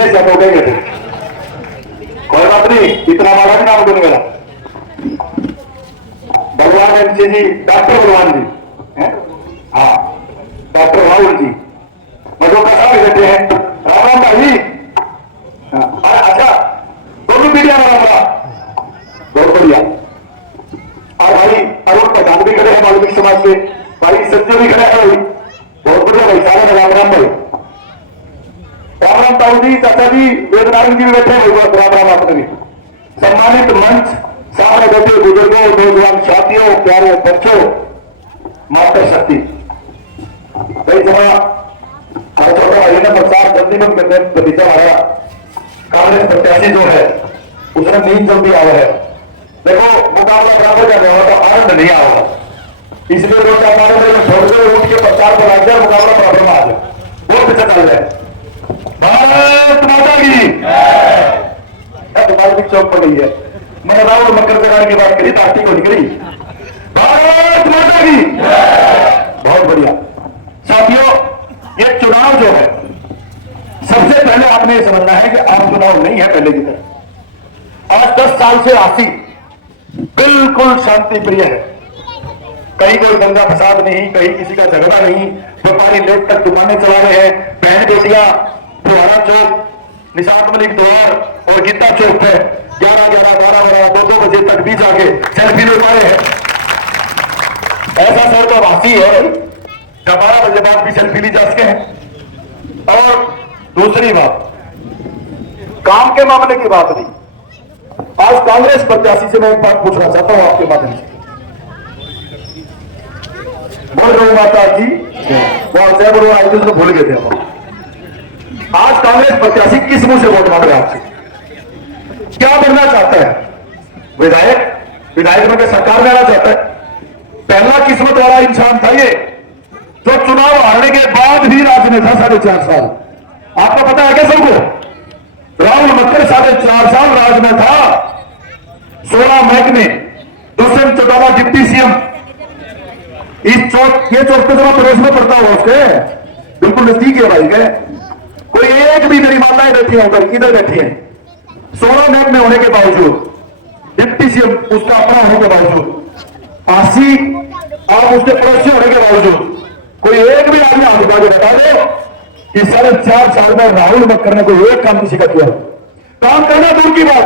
दिनेश यादव गए थे। कोई बात नहीं, इतना बड़ा भी नाम बोलने वाला भगवान एमसी जी, डॉक्टर भगवान जी, हाँ डॉक्टर राहुल जी मधु का साथ बैठे हैं। राम राम भाई। अच्छा दोनों मीडिया वाला बहुत बढ़िया। और भाई अरुण प्रधान भी खड़े हैं वाल्मीकि समाज के, भाई सत्य भी खड़े हैं भाई, बहुत बढ़िया भाई। सारे राम राम भाई, राम राम ताऊ जी, चाचा जी, वेदनारायण जी भी बैठे हैं भाई, राम राम आपने भी। सम्मानित मंच, सामने बैठे बुजुर्गों, नौजवान साथियों, प्यारे बच्चों, माता शक्ति भाई, जहां हर छोटा भाई ने प्रचार जल्दी में करने भतीजा हमारा कांग्रेस प्रत्याशी जो है उसने नींद जल्दी आवा है। देखो मुकाबला बराबर का नहीं होगा तो आनंद नहीं आएगा, इसलिए दो चार मारे में छोड़ के उठ के प्रचार को लग जाए, मुकाबला बराबर में आ जाए, बहुत पीछे चल रहा है। भारत माता की वाल्मीकि चौक पर गई है, मैंने राहुल मकर कराने की बात करी, ताकि को निकली। भारत माता की बहुत बढ़िया। साथियों, ये चुनाव जो है सबसे पहले आपने ये समझना है कि आम चुनाव नहीं है पहले की तरह। आज 10 साल से राशि बिल्कुल शांति प्रिय है, कहीं कोई दंगा फसाद नहीं, कहीं किसी का झगड़ा नहीं, व्यापारी लेट तक दुकानें चला रहे हैं, बहन बेटियां फुहारा चौक, निशांत मलिक द्वार और गीता चौक पे 11-11, 12-12, 2-2 बजे तक भी जाके सेल्फी ले पा रहे हैं। ऐसा शहर तो वासी है, 12 बजे बाद भी सेल्फी ली जा सके हैं। और दूसरी बात, काम के मामले की बात नहीं, आज कांग्रेस प्रत्याशी से मैं एक बात पूछना चाहता हूं आपके माध्यम से, बोल रहा हूं माता की जय बोलो, आज तो भूल गए थे हम। आज कांग्रेस प्रत्याशी किस मुंह से वोट मांग रहा है आपसे, क्या बनना चाहता है? विधायक, विधायक बनकर सरकार में आना चाहता है? पहला किस्मत वाला इंसान था ये, जो चुनाव हारने के बाद भी राज में था 4.5 साल। आपको पता है क्या सबको? राहुल मक्कर 4.5 साल राज में था, 16 महकमे, दुष्यंत चौटाला डिप्टी सीएम। इस चौक, ये चौक पे जरा पड़ोस में पड़ता हुआ उसके बिल्कुल नजदीक है भाई के। कोई एक भी मेरी माताएं बैठी है उधर, इधर बैठी है, 16 महकमे होने के बावजूद, डिप्टी सीएम उसका अपना होने के बावजूद, 80 और उसके पड़ोसी होने के बावजूद, कोई एक भी आदमी आगे बागे बता दो कि 4.5 साल में राहुल मक्कर ने कोई एक काम किसी का किया? काम करना दूर की बात,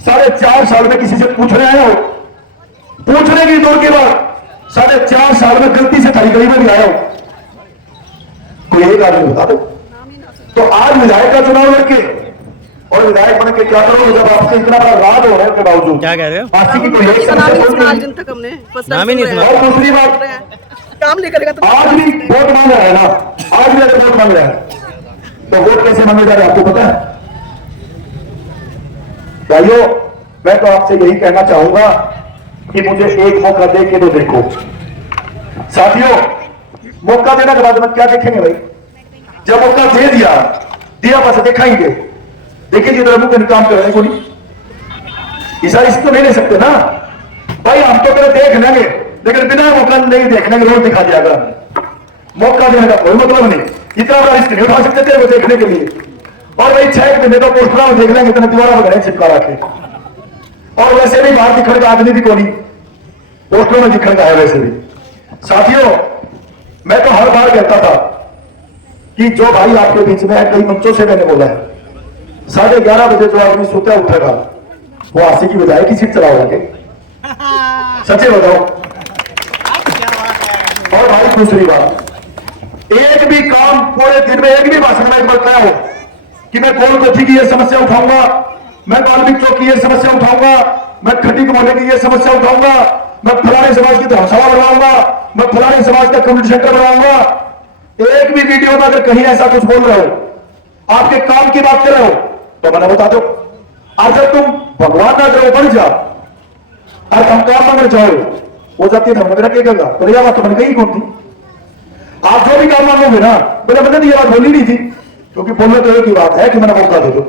4.5 साल में किसी से पूछने आया हो? पूछने की दूर की बात, 4.5 साल में गलती से थारी गली में भी आया हो? कोई एक आदमी बता दो। तो आज विधायक का चुनाव लड़के और विधायक बन के क्या करोगे जब आपसे इतना बड़ा राज होने के बावजूद? क्या कह रहे हो? पार्टी की कोई एक नाम ही नहीं सुना। और दूसरी बात, काम नहीं करेगा तो आज भी वोट मांग रहा है ना, आज भी अगर वोट मांग रहा है तो वोट कैसे मांगे जा रहे आपको पता है? भाइयों, मैं तो आपसे यही कहना चाहूंगा कि मुझे एक मौका दे के तो देखो। साथियों, मौका देने के बाद में क्या देखेंगे भाई? जब मौका दे दिया बस दिखाएंगे, देखिए जिधर मुंह के काम कर रहे हैं कोई इशारा इसको नहीं ले सकते ना भाई, हम तो पहले देख लेंगे, लेकिन बिना मौका नहीं देखने के रोड दिखा दिया अगर मौका देने का कोई मतलब नहीं। इतना बड़ा रिस्क नहीं उठा सकते थे वो देखने के लिए। और भाई 6 महीने तो पोस्टरा देख लेंगे, इतने दोबारा वगैरह चिपका रखे, और वैसे भी बाहर दिखने का आदमी भी को नहीं, पोस्टरों में दिखने का है वैसे भी। साथियों, मैं तो हर बार कहता था कि जो भाई आपके बीच में है, कई मंचों से मैंने बोला है, 11:30 बजे जो आदमी सोता उठेगा वो आशी की बजाय की सीट चलाओ लगे, सच्चे बताओ। और भाई दूसरी बात, एक भी काम पूरे दिन में एक भी भाषण में बताया हो कि मैं गोल कोठी की ये समस्या उठाऊंगा, मैं वाल्मीकि चौक की ये समस्या उठाऊंगा, मैं खट्टी मोहल्ले की ये समस्या उठाऊंगा, मैं फलाने समाज की धर्मशाला बनाऊंगा, मैं फलाने समाज का कम्युनिटी सेंटर बनाऊंगा। एक भी वीडियो में अगर कहीं ऐसा कुछ बोल रहे हो, आपके काम की बात कर रहे हो, तो मैंने बता दो। अगर तुम भगवान ना करो बन जाओ और हम काम मांगने जाओ, वो जाती है धर्म रखेगा तो यह बात तो मैंने कही कौन थी? आप जो भी काम मांगोगे ना, मैंने ये बात बोली नहीं थी, क्योंकि बोलने तो एक ही बात है कि मैंने मौका दे दो,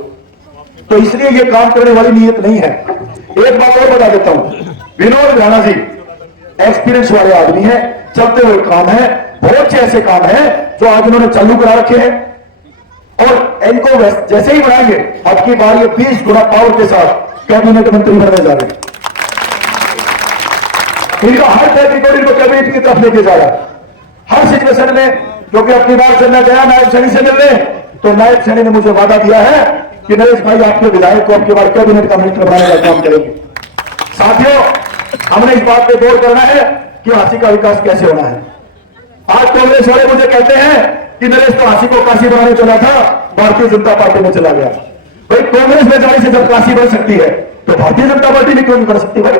तो इसलिए ये काम करने वाली नीयत नहीं है। एक बात और बता देता हूं, विनोद राणा जी एक्सपीरियंस वाले आदमी है, चलते हुए काम है, बहुत से ऐसे काम है जो आज उन्होंने चालू करा रखे हैं, और इनको जैसे ही बढ़ाएंगे, अब की बार ये 20 गुना पावर के साथ कैबिनेट मंत्री बनने जा रहे हैं। इनका हर ट्रैक रिकॉर्ड इनको कैबिनेट की तरफ लेके जा रहा है, हर सिचुएशन में। क्योंकि अपनी बार से मैं गया नायब सैनी से मिलने, तो नायब सैनी ने मुझे वादा दिया है कि नरेश भाई आपके विधायक को आपकी बार कैबिनेट का मिनिस्टर बनाने का काम करेंगे। साथियों, हमने इस बात पे गौर करना है कि हाथी का विकास कैसे होना है। आज कांग्रेस वाले मुझे कहते हैं कि नरेश तो हाथी को काशी बनाने चला था, भारतीय जनता पार्टी में चला गया। भाई कांग्रेस में जाने से जब काशी बन सकती है तो भारतीय जनता पार्टी भी क्यों नहीं बन सकती भाई?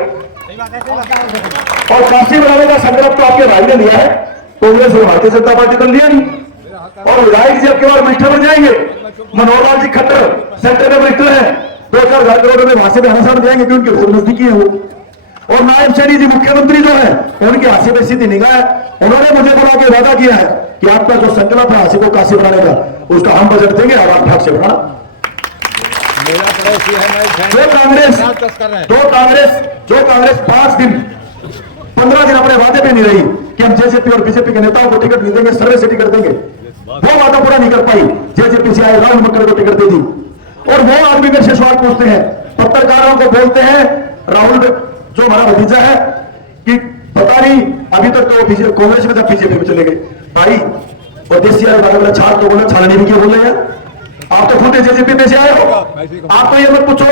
और काशी बनाने का संकल्प तो आपके भाई ने लिया है, कांग्रेस और भारतीय जनता पार्टी तो लिया नहीं। और विधायक जी अब केवल मिनिस्टर बन जाएंगे, मनोहर लाल जी खट्टर सेंटर में मिनिस्टर है, 2,000 करोड़ में वहां से भी हमेशा जाएंगे क्योंकि रोड नजदीकी है वो। और नायब सैनी जी मुख्यमंत्री जो है, उनके हाथी में सीधी निगाह है, उन्होंने मुझे बुला के वादा किया है कि आपका जो संकल्प है हाथी को काशी बनाने का, उसका हम बजट देंगे और आप भाग से बनाना। जो कांग्रेस 5 दिन 15 दिन अपने वादे पे नहीं रही कि हम जेजेपी और बीजेपी के नेताओं को टिकट नहीं देंगे, सर्वे से टिकट देंगे, वो वादा पूरा नहीं कर पाई। जेजेपी से आए राहुल मक्कर को टिकट दे दी। और वो आदमी मेरे से सवाल पूछते हैं, पत्रकारों को बोलते हैं, राहुल जो हमारा भतीजा है, कि पता नहीं अभी तक तो कांग्रेस में था, बीजेपी में चले गए। भाई और देसी छात्र तो बोले छालनी भी क्यों बोले हैं? आप तो खुद जेजेपी में से आए हो, आप तो ये मत पूछो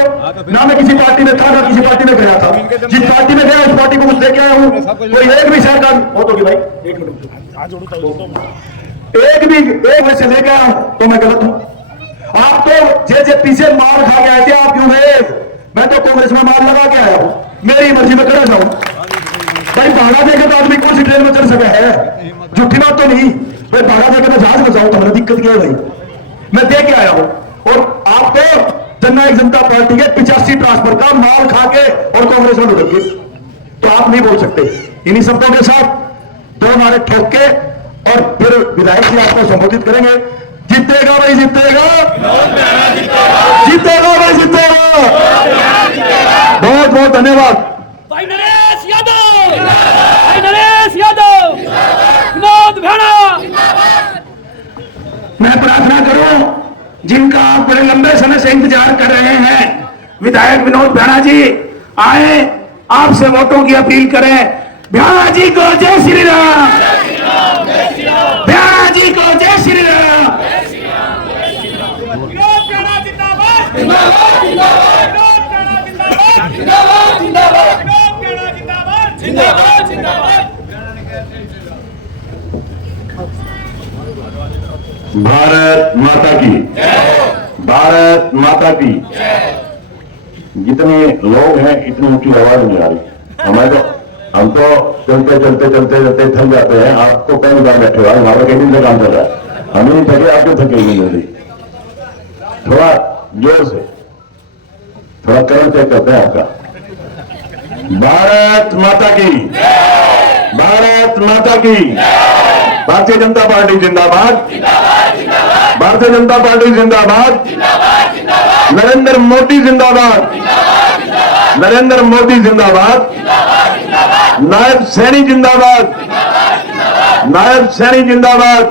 ना मैं किसी पार्टी में था ना किसी पार्टी में गया था। जिस पार्टी में गया उस पार्टी को कुछ लेके आया हूं, कोई एक भी शहर का बहुत होगी भाई, एक में से लेके आया हूं तो मैं गलत हूं। आप तो जेजेपी से मार खा के आए थे, आप क्यों गए? मैं तो कांग्रेस में मार लगा के आया हूं, मेरी मर्जी में खड़ा जाऊं। भाई भाड़ा देकर तो आदमी कौन सी ट्रेन में चढ़ सका है? झूठी बात तो नहीं भाई, भाड़ा देकर मैं जहाज में जाऊं तो मैंने दिक्कत क्या है भाई? मैं दे के आया हूं। और आप तो जननायक जनता पार्टी के 85 ट्रांसफर का माल खा के और कांग्रेस में उतर गए, तो आप नहीं बोल सकते। इन्हीं शब्दों के साथ 2 नारे ठोक के और फिर विधायक जी आपको संबोधित करेंगे। जीतेगा भाई जीतेगा, जीतेगा भाई जीतेगा। बहुत बहुत धन्यवाद। भाई नरेश यादव, भाई नरेश यादव, विनोद भेड़ा। मैं प्रार्थना करूं, जिनका आप बड़े लंबे समय से इंतजार कर रहे हैं, विधायक विनोद भेड़ा जी आए, आपसे वोटों की अपील करें। भेड़ा जी को जय श्री राम, भेड़ा जी को जय श्री राम। विनोद भेड़ा जिंदाबाद, जिंदाबाद, जिंदाबाद, विनोद भेड़ा जिंदाबाद, जिंदाबाद, जिंदाबाद, विनोद भेड़ा जिंदाबाद, जिंदाबाद, जिंदाबाद। भारत माता की, भारत माता की। जितने लोग हैं इतनी ऊंची आवाज नहीं आ रही हमारे तो, हम तो चलते चलते चलते चलते थक जाते हैं। आप तो पहली बार बैठे हो, हमारा कई दिन से काम चल रहा है, हम नहीं थके, आप क्यों थके नहीं जल्दी? थोड़ा जोर से, थोड़ा कर्म चेक करते हैं आपका। भारत माता की, भारत माता की। भारतीय जनता पार्टी जिंदाबाद, भारतीय जनता पार्टी जिंदाबाद, नरेंद्र मोदी जिंदाबाद, नरेंद्र मोदी जिंदाबाद, नायब सैनी जिंदाबाद, नायब सैनी जिंदाबाद,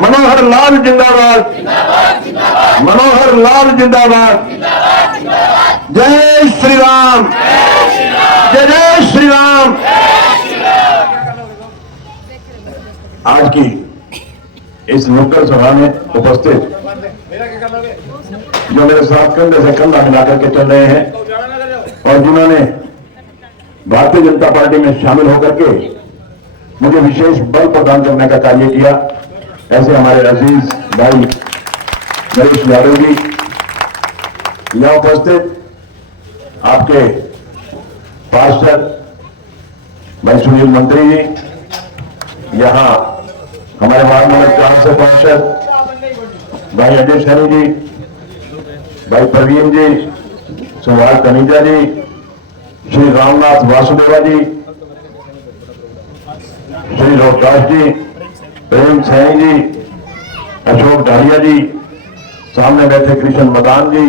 मनोहर लाल जिंदाबाद, मनोहर लाल जिंदाबाद। जय श्री राम, जय जय श्री राम। आज की इस नुक्कड़ सभा में उपस्थित जो मेरे साथ कंधे से कंधा मिलाकर के चल रहे हैं और जिन्होंने भारतीय जनता पार्टी में शामिल होकर के मुझे विशेष बल प्रदान करने का कार्य किया, ऐसे हमारे अजीज भाई नरेश यादव जी, यहां उपस्थित आपके पार्षद भाई सुनील मंत्री जी, यहां हमारे वार्ड नंबर 4 से पार्षद भाई अजय सैनी जी, भाई प्रवीण जी, सुभाष कनीजा जी, श्री रामनाथ वासुदेवा जी, श्री रोहतास जी, प्रेम सैनी जी, अशोक डालिया जी, सामने बैठे कृष्ण मदान जी,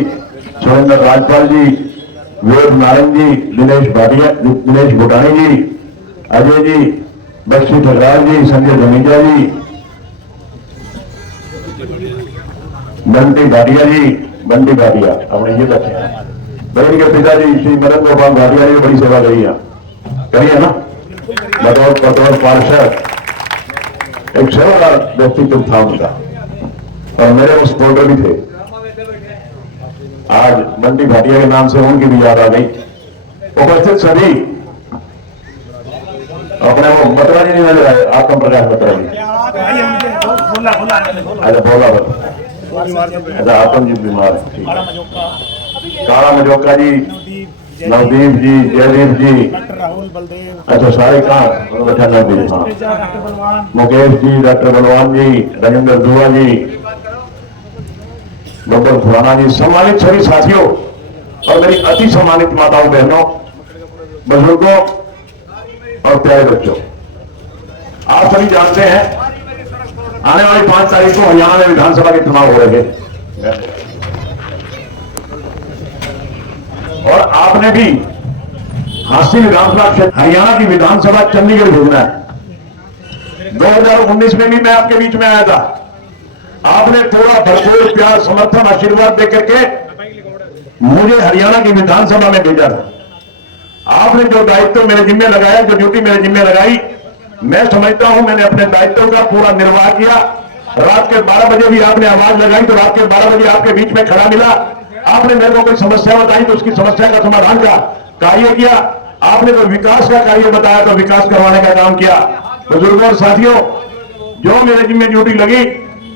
सुरेंद्र राजपाल जी, वेद नारायण जी, दिनेश भाटिया, दिनेश भूटानी जी, अजय जी, बख्शी ठकराल जी, संजय धमीजा जी, बंटी भाटिया जी, बंटी भाटिया अपने ये बच्चे हैं भाई, इनके पिताजी श्री मदन गोपाल भाटिया ने बड़ी सेवा करी है ना, बतौर पार्षद एक सेवादार व्यक्तित्व था उनका, और मेरे वो सपोर्टर भी थे। आज बंटी भाटिया के नाम से उनकी भी याद आ गई। उपस्थित सभी अपने वो बत्रा जी नहीं नजर आए, आत्म प्रकाश बत्रा जी, अच्छा बोला अच्छा आत्म जी बीमार है, काला मजोका जी, नवदीप जी, जयदीप जी, अच्छा सारे कहाँ बैठा नवदीप, हाँ मुकेश जी, डॉक्टर बलवान जी, राजेंद्र दुआ जी, डॉक्टर खुराना जी, सम्मानित सभी साथियों और मेरी अति सम्मानित माताओं बहनों, बुजुर्गों और प्यारे बच्चों, आप सभी जानते हैं आने वाली 5 तारीख को हरियाणा में विधानसभा के चुनाव हो रहे हैं, और आपने भी हांसी विधानसभा क्षेत्र हरियाणा की विधानसभा चंडीगढ़ भेजना है। 2019 में भी मैं आपके बीच में आया था, आपने थोड़ा भरपूर प्यार, समर्थन, आशीर्वाद देकर के मुझे हरियाणा की विधानसभा में भेजा था। आपने जो दायित्व मेरे जिम्मे लगाया, जो ड्यूटी मेरे जिम्मे लगाई, मैं समझता हूं मैंने अपने दायित्व का पूरा निर्वाह किया। रात के 12 बजे भी आपने आवाज लगाई तो रात के 12 बजे आपके बीच में खड़ा मिला। आपने मेरे को कोई समस्या बताई तो उसकी समस्या का समाधान का कार्य किया। आपने कोई विकास का कार्य बताया तो विकास करवाने का काम किया। बुजुर्गों और साथियों, जो मेरे जिम्मे ड्यूटी लगी,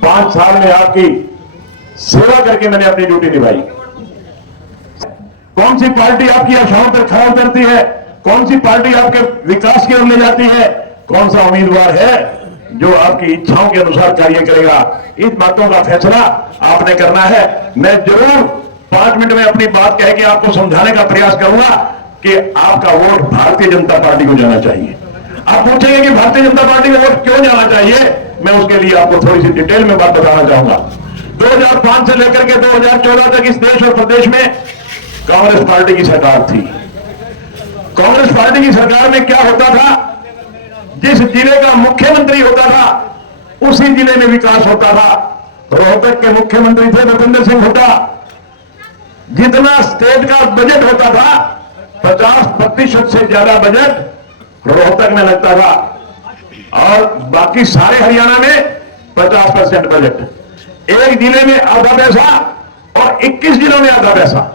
5 साल में आपकी सेवा करके मैंने अपनी ड्यूटी निभाई। कौन सी पार्टी आपकी आशाओं पर खरा उतरती है, कौन सी पार्टी आपके विकास की ओर ले जाती है, कौन सा उम्मीदवार है जो आपकी इच्छाओं के अनुसार कार्य करेगा, इन बातों का फैसला आपने करना है। मैं जरूर 5 मिनट में अपनी बात कह के आपको समझाने का प्रयास करूंगा कि आपका वोट भारतीय जनता पार्टी को जाना चाहिए। आप पूछेंगे कि भारतीय जनता पार्टी का वोट क्यों जाना चाहिए, मैं उसके लिए आपको थोड़ी सी डिटेल में बात बताना चाहूंगा। 2005 से लेकर के 2014 तक इस देश और प्रदेश में कांग्रेस पार्टी की सरकार थी। कांग्रेस पार्टी की सरकार में क्या होता था, जिस जिले का मुख्यमंत्री होता था उसी जिले में विकास होता था। रोहतक के मुख्यमंत्री थे भूपेंद्र सिंह हुड्डा, जितना स्टेट का बजट होता था 50% से ज्यादा बजट रोहतक में लगता था, और बाकी सारे हरियाणा में 50% बजट। एक जिले में आधा पैसा और 21 जिलों में आधा पैसा।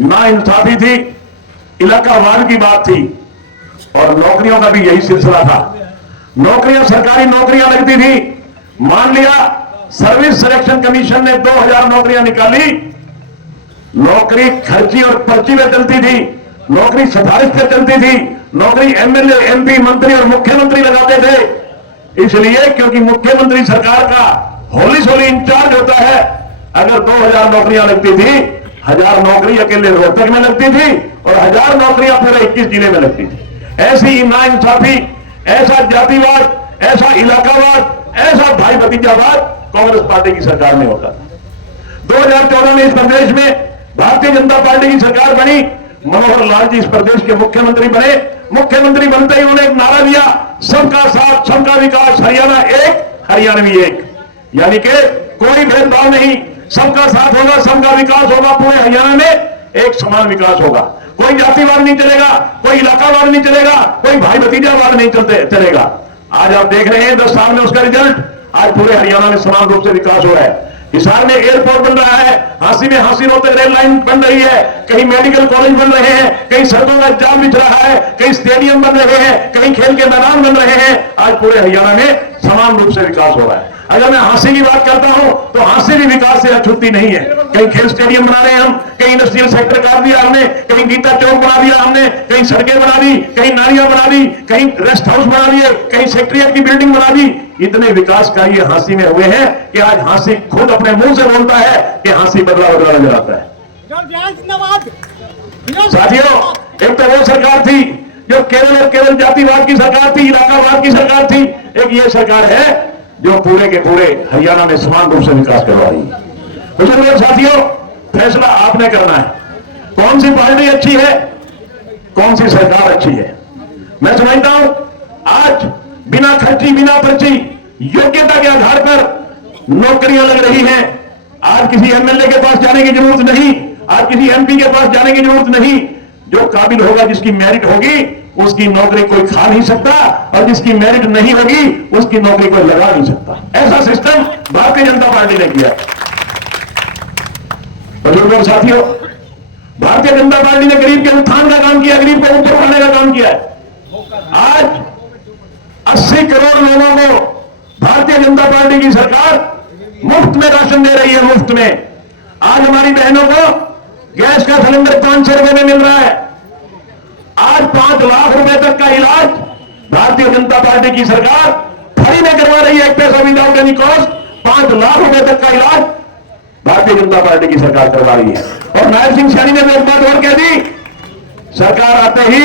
ना इंसाफी थी, इलाकावार की बात थी, और नौकरियों का भी यही सिलसिला था। नौकरियां, सरकारी नौकरियां लगती थी। मान लिया सर्विस सिलेक्शन कमीशन ने 2000 नौकरियां निकाली, नौकरी खर्ची और पर्ची में चलती थी, नौकरी सिफारिश पे चलती थी, नौकरी एमएलए, एमपी, मंत्री और मुख्यमंत्री लगाते थे। इसलिए क्योंकि मुख्यमंत्री सरकार का होली सोली इंचार्ज होता है। अगर 2000 नौकरियां लगती थी, 1000 नौकरी अकेले रोहतक में लगती थी और 1000 नौकरियां पूरे 21 जिले में लगती थी। ऐसी नाइंसाफी, ऐसा जातिवाद, ऐसा इलाकावाद, ऐसा भाई भतीजावाद कांग्रेस पार्टी की सरकार में होता था। 2014 में इस प्रदेश में भारतीय जनता पार्टी की सरकार बनी। मनोहर लाल जी इस प्रदेश के मुख्यमंत्री बने। मुख्यमंत्री बनते ही उन्होंने एक नारा दिया, सबका साथ, सबका विकास, हरियाणा एक, हरियाणवी एक। यानी कि कोई भेदभाव नहीं, सबका साथ होगा, सबका विकास होगा, पूरे हरियाणा में एक समान विकास होगा। कोई जातिवाद नहीं चलेगा, कोई इलाकावाद नहीं चलेगा, कोई भाई भतीजावाद नहीं चलेगा। आज आप देख रहे हैं 10 साल में उसका रिजल्ट, आज पूरे हरियाणा में समान रूप से विकास हो रहा है। हिसार में एयरपोर्ट बन रहा है, हांसी में हांसी रोहतक रेल लाइन बन रही है, कहीं मेडिकल कॉलेज बन रहे हैं, कहीं सड़कों का जाल बिछ रहा है, कहीं स्टेडियम बन रहे हैं, कहीं खेल के मैदान बन रहे हैं। आज पूरे हरियाणा में समान रूप से विकास हो रहा है। अगर मैं हांसी की बात करता हूं तो हांसी भी विकास से अछूती नहीं है। कहीं खेल स्टेडियम बना रहे हैं हम, कहीं इंडस्ट्रियल सेक्टर काट दिया हमने, कहीं गीता चौक बना दिया हमने, कहीं सड़कें बना दी, कहीं नालियां बना दी, कहीं रेस्ट हाउस बना दिए, कहीं सेक्रेटरीट की बिल्डिंग बना दी। इतने विकास कार्य हांसी में हुए हैं कि आज हांसी खुद अपने मुंह से बोलता है कि हांसी बदला बदला नजर आता है। साथियों, एक तो वो सरकार थी जो केवल और केवल जातिवाद की सरकार थी, इलाकावाद की सरकार थी। एक ये सरकार है जो पूरे के पूरे हरियाणा में समान रूप से विकास करवा रही है। बुजुर्गों साथियों, फैसला आपने करना है, कौन सी पार्टी अच्छी है, कौन सी सरकार अच्छी है। मैं समझता हूं आज बिना खर्ची, बिना पर्ची, योग्यता के आधार पर नौकरियां लग रही हैं। आज किसी एमएलए के पास जाने की जरूरत नहीं, आज किसी एमपी के पास जाने की जरूरत नहीं। जो काबिल होगा, जिसकी मेरिट होगी, उसकी नौकरी कोई खा नहीं सकता, और जिसकी मेरिट नहीं होगी उसकी नौकरी कोई लगा नहीं सकता। ऐसा सिस्टम भारतीय जनता पार्टी ने किया। बुजुर्गों और साथियों, भारतीय जनता पार्टी ने गरीब के उत्थान का काम किया, गरीब को ऊपर उठाने का काम किया है। आज 80 करोड़ लोगों को भारतीय जनता पार्टी की सरकार मुफ्त में राशन दे रही है, मुफ्त में। आज हमारी बहनों को गैस का सिलेंडर 500 रुपए में मिल रहा है। आज 5 लाख रुपए तक का इलाज भारतीय जनता पार्टी की सरकार फ्री में करवा रही है, एक पैसा विदाउट एनी कॉस्ट। 5 लाख रुपए तक का इलाज भारतीय जनता पार्टी की सरकार करवा रही है। और नायब सिंह सैनी ने एक बात और कह दी, सरकार आते ही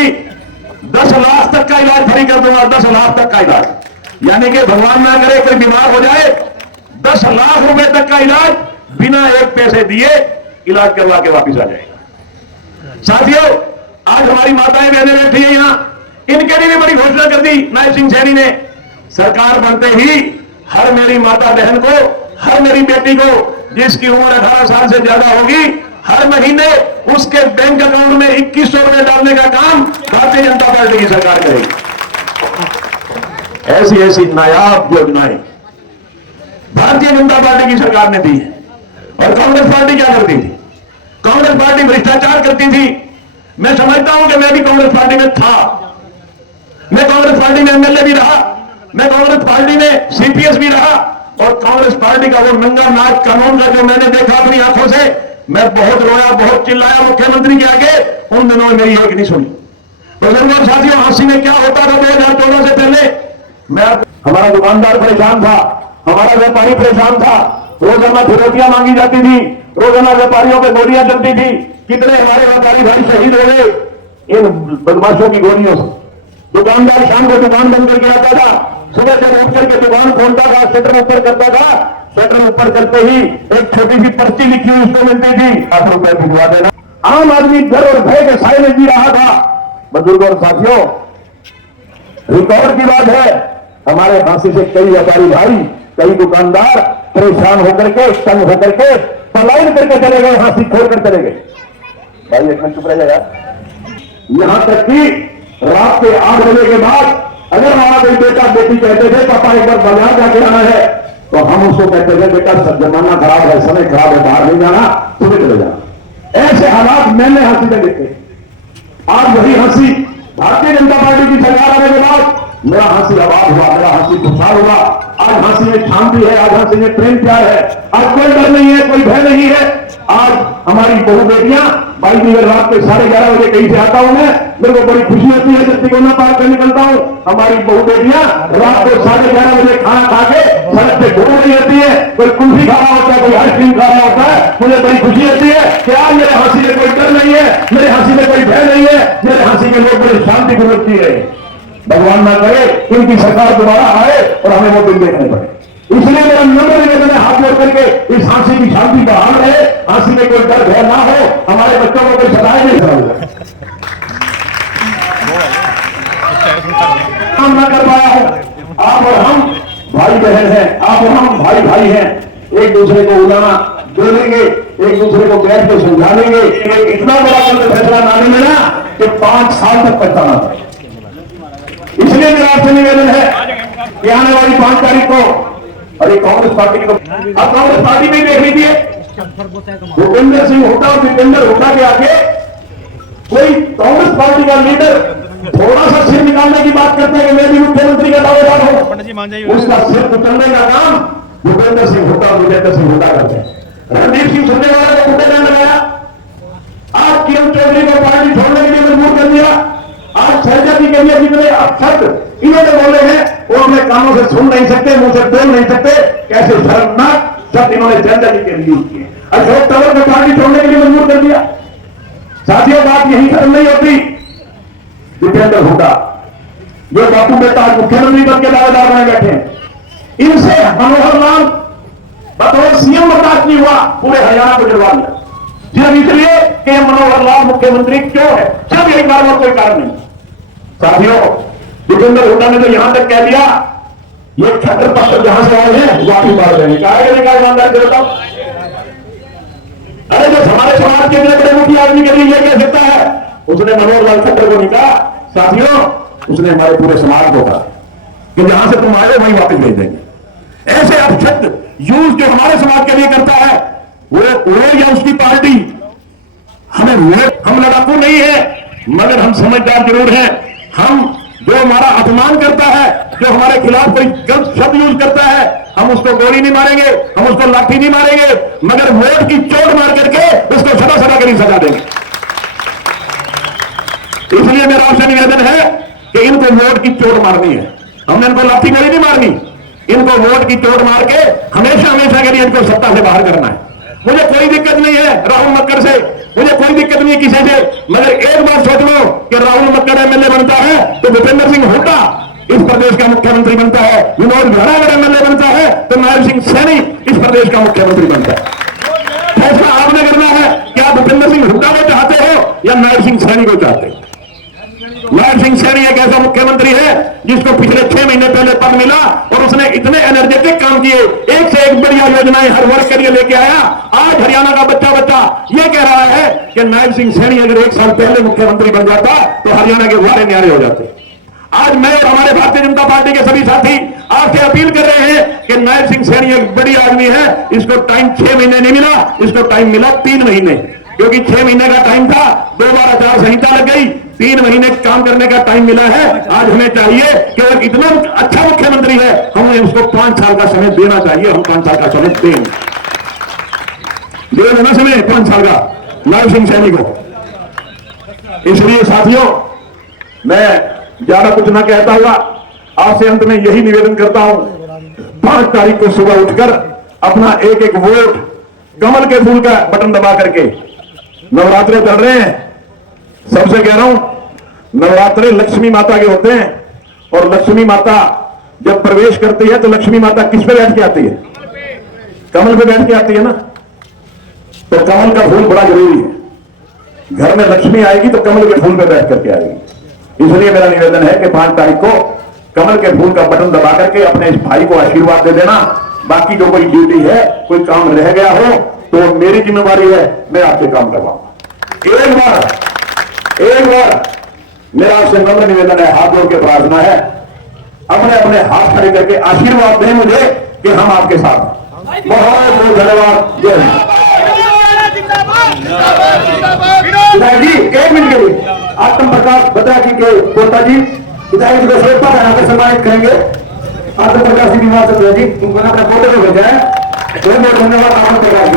10 लाख तक का इलाज फ्री कर दूंगा, 10 लाख तक का इलाज। यानी कि भगवान ना करे कोई बीमार हो जाए, 10 लाख रुपए तक का इलाज बिना एक पैसे दिए इलाज करवा के वापिस आ जाएगा। साथियों, आज हमारी माताएं बहनें बैठी है यहां, इनके लिए भी बड़ी घोषणा कर दी नायब सिंह सैनी ने। सरकार बनते ही हर मेरी माता बहन को, हर मेरी बेटी को जिसकी उम्र 18 साल से ज्यादा होगी, हर महीने उसके बैंक अकाउंट में 2100 रुपए डालने का काम भारतीय जनता पार्टी की सरकार करेगी। ऐसी ऐसी नायाब योजनाएं भारतीय जनता पार्टी की सरकार ने दी है। और कांग्रेस पार्टी क्या करती थी? कांग्रेस पार्टी भ्रष्टाचार करती थी। मैं समझता हूं कि मैं भी कांग्रेस पार्टी में था, मैं कांग्रेस पार्टी में एमएलए भी रहा, मैं कांग्रेस पार्टी में सीपीएस भी रहा। और कांग्रेस पार्टी का वो नंगा नाच कानून का जो मैंने देखा अपनी आंखों से, मैं बहुत रोया, बहुत चिल्लाया मुख्यमंत्री के आगे। उन दिनों में मेरी एक नहीं सुनी। बुजुर्गों और साथियों, हांसी में क्या होता था 2014 से पहले? हमारा दुकानदार परेशान था, हमारा व्यापारी परेशान था। रोजाना फिरौतियां मांगी जाती थी, रोजाना व्यापारियों पे गोलियां चलती थी। कितने हमारे व्यापारी भाई शहीद हो गए इन बदमाशों की गोलियों से। दुकानदार शाम को दुकान बंद करके आता था, सुबह जब उठ करके दुकान खोलता था, शटर ऊपर करता था, शटर ऊपर करते ही एक छोटी सी पर्ची लिखी हुई उसको मिलती थी, 8 रुपए भिजवा देना। आम आदमी डर और भय के साए में जी रहा था। बुजुर्गों और साथियों, रिकॉर्ड की बात है, हमारे फांसी से कई व्यापारी भाई, कई दुकानदार परेशान होकर के, तंग होकर के पलायन करके चले गए, फांसी छोड़कर चले गए। भाई एक मिनट चुप रह जाएगा। यहां तक कि रात के 8 बजे के बाद अगर हमारा कोई बेटा बेटी कहते थे पापा एक बार बाजार जाके आना है, तो हम उसको कहते थे बेटा सब जमाना खराब है, समय खराब है, बाहर नहीं जाना, तुम्हें चले जाना। ऐसे हालात मैंने हंसी में देखे। आज वही हंसी भारतीय जनता पार्टी की सरकार आने के बाद मेरा हंसी आबाद हुआ, मेरा हंसी खुशहाल हुआ। आज हंसी में शांति है, आज हंसी में प्रेम प्यार है, आज कोई डर नहीं है, कोई भय नहीं है। आज हमारी बहु बेटियां, भाई भी रात के 11:30 बजे कहीं से आता हूं मैं, मेरे को बड़ी खुशी होती है जब तिकोना पार कर निकलता हूं। हमारी बहु बेटियां रात को 11:30 बजे खाना खा के सड़क पे घूम रही होती है, कोई कुल्फी खा रहा होता है, कोई आइसक्रीम खा रहा होता है। मुझे बड़ी खुशी होती है कि आज मेरे हंसी में कोई डर नहीं है, मेरे हंसी में कोई भय नहीं है, मेरे हंसी में लोग बड़ी शांति पूर्वक जी रहे। भगवान ना करे इनकी सरकार दोबारा आए और हमें वो दिन देखने पड़े। इसलिए मेरा नम्र निवेदन है हाथ जोड़ करके इस हंसी की शांति बहाल रहे, हंसी में कोई डर भय ना हो, हमारे बच्चों को कोई सताए नहीं काम ना कर पाया हो। आप और हम भाई बहन हैं, आप और हम भाई भाई हैं। एक दूसरे को उलाना जोड़ेंगे, एक दूसरे को बैठ के समझा लेंगे। इतना बड़ा फैसला लाने में ना कि 5 साल तक पछताना था। इसलिए मेरा आपसे निवेदन है कि आने वाली 5 तारीख को, अरे कांग्रेस पार्टी की तो अब कांग्रेस पार्टी में देख लीजिए, भूपेंद्र सिंह हुड्डा और दीपेंद्र हुड्डा के आगे कोई कांग्रेस पार्टी का लीडर थोड़ा सा सिर निकालने की बात करते हैं कि मैं भी मुख्यमंत्री का दावेदार हूं, उसका सिर कुचलने का काम भूपेंद्र सिंह हुड्डा और दीपेंद्र सिंह हुड्डा करते हैं। रणदीप सिंह सुरजेवाला को कुत्ते ने लगाया, आज किरण चौधरी को पार्टी छोड़ने के लिए मजबूर कर दिया। आज शहजादी के लिए जितने शब्द इन्होंने बोले हैं वो अपने कानों से सुन नहीं सकते, मुंह से बोल नहीं सकते। कैसे शर्मनाक शब्द इन्होंने शहजादी के लिए यूज किए। अशोक तंवर को पार्टी छोड़ने के लिए मजबूर कर दिया। साथियों, बात यही खत्म नहीं होती। दीपेंद्र हुड्डा जो बापू बेटा आज मुख्यमंत्री पद के दावेदार बने बैठे हैं, इनसे मनोहर लाल बतौर सीएम बर्दाश्त नहीं हुआ, पूरे हरियाणा को गिरवा दिया। सिर्फ इसलिए कि मनोहर लाल मुख्यमंत्री क्यों है, सिर्फ एक बार और कोई कारण नहीं। साथियों, दीपेंद्र हुड्डा ने तो यहां तक कह दिया ये छत्र पत्र जहां से आए हैं वापिस मार देंगे। क्या ईमानदार के बताओ, हमारे समाज के इतने बड़े मुखिया आदमी के लिए यह कह सकता है? उसने मनोहर लाल खट्टर को नहीं कहा, साथियों, उसने हमारे पूरे समाज को कहा कि जहां से तुम आए वहीं वापस भेज देंगे। ऐसे अपशब्द यूज जो हमारे समाज के लिए करता है, वो या उसकी पार्टी, हमें हम लड़ाकू नहीं है, मगर हम समझदार जरूर हैं। हम जो हमारा अपमान करता है, जो हमारे खिलाफ कोई गलत शब्द यूज करता है, हम उसको गोली नहीं मारेंगे, हम उसको लाठी नहीं मारेंगे, मगर वोट की चोट मार करके उसको सदा सदा के लिए सजा देंगे। इसलिए मेरा आपसे निवेदन है कि इनको वोट की चोट मारनी है। हमने इनको लाठी गोली नहीं मारनी, इनको वोट की चोट मार के हमेशा हमेशा के लिए इनको सत्ता से बाहर करना है। मुझे कोई दिक्कत नहीं है राहुल मक्कर से, मुझे कोई दिक्कत नहीं है किसी से, मगर एक बात सोच लो कि राहुल मक्कर एमएलए बनता है तो भूपेंद्र सिंह हुड्डा इस प्रदेश का मुख्यमंत्री बनता है, विनोद झाड़ा अगर एमएलए बनता है तो नायब सिंह सैनी इस प्रदेश का मुख्यमंत्री बनता है। फैसला आपने करना है कि आप भूपेंद्र सिंह हुड्डा को चाहते हो या नायब सिंह सैनी को चाहते हो। नायब सिंह सैनी एक ऐसा मुख्यमंत्री है जिसको पिछले 6 महीने पहले पद मिला और उसने इतने एनर्जेटिक काम किए, एक से एक बढ़िया योजनाएं हर वर्ग के लिए लेके आया। आज हरियाणा का बच्चा ये कह रहा है कि नायब सिंह सैनी अगर 1 साल पहले मुख्यमंत्री बन जाता तो हरियाणा के वारे न्यारे हो जाते। आज मैं और हमारे भारतीय जनता पार्टी के सभी साथी आपसे अपील कर रहे हैं कि नायब सिंह सैनी एक बड़ी आदमी है, इसको टाइम 6 महीने नहीं मिला, इसको टाइम मिला 3 महीने, क्योंकि 6 महीने का टाइम था, 2 बार आचार संहिता लग गई, 3 महीने काम करने का टाइम मिला है। आज हमें चाहिए कि अगर इतना अच्छा मुख्यमंत्री है, हमें उसको 5 साल का समय देना चाहिए। हम 5 साल का समय देना समय 5 साल का नायब सिंह सैनी को। इसलिए साथियों, मैं ज्यादा कुछ ना कहता हुआ आपसे अंत में यही निवेदन करता हूं, 5 तारीख को सुबह उठकर अपना एक एक वोट कमल के फूल का बटन दबा करके, नवरात्रे चल रहे हैं, सबसे कह रहा हूं, नवरात्रे लक्ष्मी माता के होते हैं और लक्ष्मी माता जब प्रवेश करती है तो लक्ष्मी माता किस पे बैठ के आती है? कमल पे बैठ के आती है ना। तो कमल का फूल बड़ा जरूरी है। घर में लक्ष्मी आएगी तो कमल के फूल पे बैठ करके आएगी। इसलिए मेरा निवेदन है कि 5 तारीख को कमल के फूल का बटन दबा करके अपने इस भाई को आशीर्वाद दे देना। बाकी जो कोई ड्यूटी है, कोई काम रह गया हो तो मेरी जिम्मेवारी है, मैं आपसे काम करवाऊंगा। एक बार मेरा आपसे नम्र निवेदन है, हाथ जोड़ के प्रार्थना है, अपने अपने हाथ खड़े करके आशीर्वाद दें मुझे कि हम आपके साथ हैं। बहुत बहुत धन्यवाद। जय हिंद। विधायक जी 1 मिनट के लिए आत्म प्रकाश बत्रा जी के पोता जी विधायक जी को श्रद्धा बनाकर सम्मानित करेंगे। आत्म प्रकाश जी निवास जी उनको अपने फोटो में भेजा है। बहुत बहुत धन्यवाद आत्म प्रकाश जी।